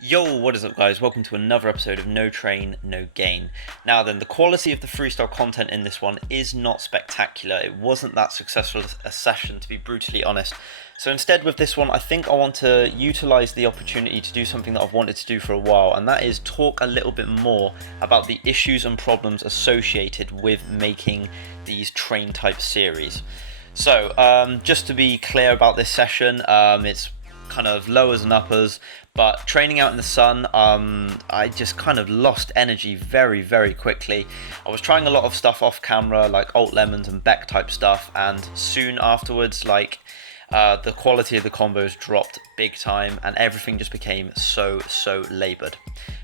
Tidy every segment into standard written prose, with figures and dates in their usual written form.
Yo, what is up guys? Welcome to another episode of No Train, No Gain. Now then, the quality of the freestyle content in this one is not spectacular. It wasn't that successful a session, to be brutally honest. So instead with this one, I think I want to utilise the opportunity to do something that I've wanted to do for a while, and that is talk a little bit more about the issues and problems associated with making these train type series. So just to be clear about this session, it's kind of lowers and uppers, but training out in the sun, I just kind of lost energy very quickly. I was trying a lot of stuff off camera, like alt lemons and Beck type stuff, and soon afterwards, the quality of the combos dropped big time, and everything just became so laboured.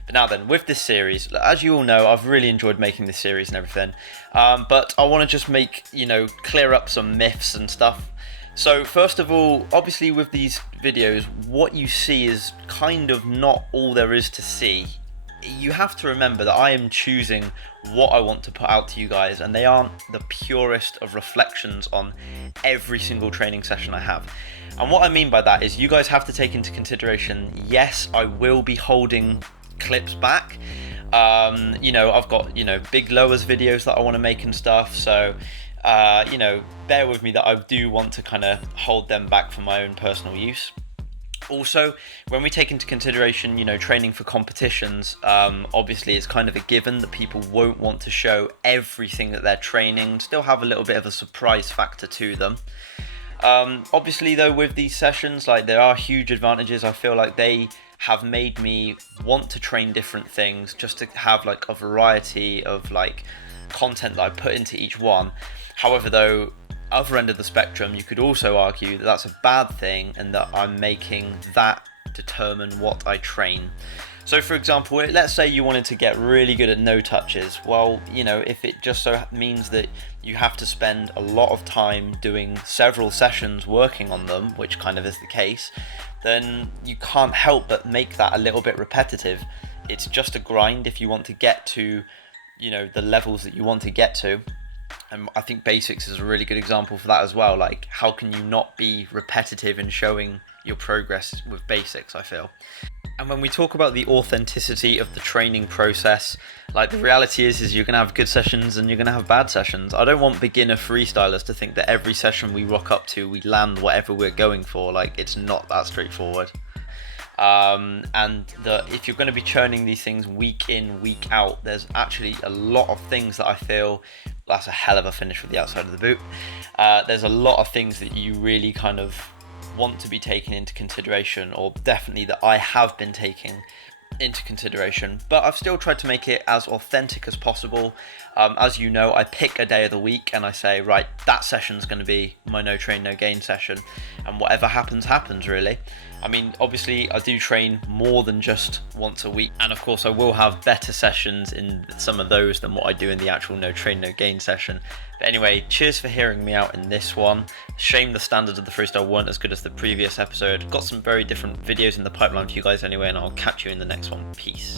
But now then, with this series, as you all know, I've really enjoyed making this series and everything, but I want to just clear up some myths and stuff. So first of all, obviously with these videos, what you see is kind of not all there is to see. You have to remember that I am choosing what I want to put out to you guys, and they aren't the purest of reflections on every single training session I have. And what I mean by that is you guys have to take into consideration, yes, I will be holding clips back. I've got, big lowers videos that I want to make and stuff, so bear with me that I do want to kind of hold them back for my own personal use. Also, when we take into consideration, training for competitions, obviously it's kind of a given that people won't want to show everything that they're training, still have a little bit of a surprise factor to them. Obviously though, with these sessions, there are huge advantages. I feel like they have made me want to train different things just to have a variety of content that I put into each one. However though, other end of the spectrum, you could also argue that that's a bad thing and that I'm making that determine what I train. So for example, let's say you wanted to get really good at no touches. Well, if it just so means that you have to spend a lot of time doing several sessions working on them, which kind of is the case, then you can't help but make that a little bit repetitive. It's just a grind if you want to get to the levels that you want to get to. And I think basics is a really good example for that as well. How can you not be repetitive in showing your progress with basics, I feel. And when we talk about the authenticity of the training process, the reality is you're going to have good sessions and you're going to have bad sessions. I don't want beginner freestylers to think that every session we rock up to, we land whatever we're going for. It's not that straightforward. If you're going to be churning these things week in, week out, there's actually a lot of things that I feel, that's a hell of a finish with the outside of the boot. There's a lot of things that you really kind of want to be taken into consideration, or definitely that I have been taking into consideration, but I've still tried to make it as authentic as possible. As you know, I pick a day of the week and I say, right, that session's going to be my no train no gain session, and whatever happens really. I mean, obviously I do train more than just once a week, and of course I will have better sessions in some of those than what I do in the actual no train no gain session. But anyway, cheers for hearing me out in this one. Shame the standards of the freestyle weren't as good as the previous episode. Got some very different videos in the pipeline for you guys anyway, and I'll catch you in the next one. Peace.